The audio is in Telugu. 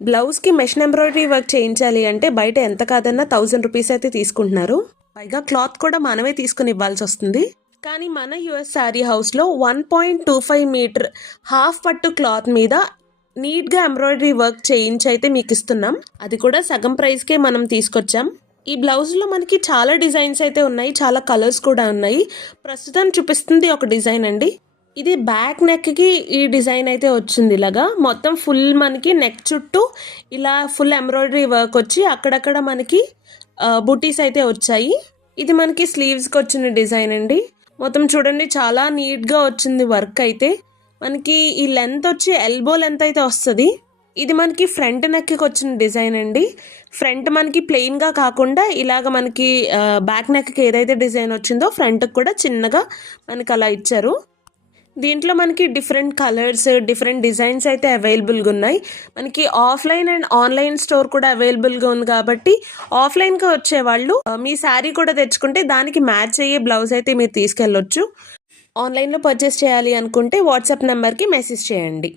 బ్లౌజ్కి మెషిన్ ఎంబ్రాయిడరీ వర్క్ చేయించాలి అంటే బయట ఎంత కాదన్నా 1000 రూపీస్ అయితే తీసుకుంటున్నారు. పైగా క్లాత్ కూడా మనమే తీసుకుని ఇవ్వాల్సి వస్తుంది. కానీ మన యుఎస్ శారీ హౌస్లో 1.25 మీటర్ హాఫ్ పట్టు క్లాత్ మీద నీట్గా ఎంబ్రాయిడరీ వర్క్ చేయించి అయితే మీకు ఇస్తున్నాం. అది కూడా సగం ప్రైస్కే మనం తీసుకొచ్చాం. ఈ బ్లౌజ్లో మనకి చాలా డిజైన్స్ అయితే ఉన్నాయి, చాలా కలర్స్ కూడా ఉన్నాయి. ప్రస్తుతం చూపిస్తుంది ఒక డిజైన్ అండి. ఇది బ్యాక్ నెక్కి ఈ డిజైన్ అయితే వచ్చింది. ఇలాగా మొత్తం ఫుల్ మనకి నెక్ చుట్టూ ఇలా ఫుల్ ఎంబ్రాయిడరీ వర్క్ వచ్చి అక్కడక్కడ మనకి బుటీస్ అయితే వచ్చాయి. ఇది మనకి స్లీవ్స్కి వచ్చిన డిజైన్ అండి. మొత్తం చూడండి చాలా నీట్గా వచ్చింది వర్క్ అయితే. మనకి ఈ లెంత్ వచ్చి ఎల్బో లెంత్ అయితే వస్తుంది. ఇది మనకి ఫ్రంట్ నెక్కి వచ్చిన డిజైన్ అండి. ఫ్రంట్ మనకి ప్లెయిన్గా కాకుండా ఇలాగ మనకి బ్యాక్ నెక్కి ఏదైతే డిజైన్ వచ్చిందో ఫ్రంట్కి కూడా చిన్నగా మనకి అలా ఇచ్చారు. దీంట్లో మనకి డిఫరెంట్ కలర్స్, డిఫరెంట్ డిజైన్స్ అయితే అవైలబుల్గా ఉన్నాయి. మనకి ఆఫ్లైన్ అండ్ ఆన్లైన్ స్టోర్ కూడా అవైలబుల్గా ఉంది కాబట్టి ఆఫ్లైన్కి వచ్చేవాళ్ళు మీ శారీ కూడా తెచ్చుకుంటే దానికి మ్యాచ్ అయ్యే బ్లౌజ్ అయితే మీరు తీసుకెళ్ళొచ్చు. ఆన్లైన్లో పర్చేస్ చేయాలి అనుకుంటే వాట్సాప్ నెంబర్కి మెసేజ్ చేయండి.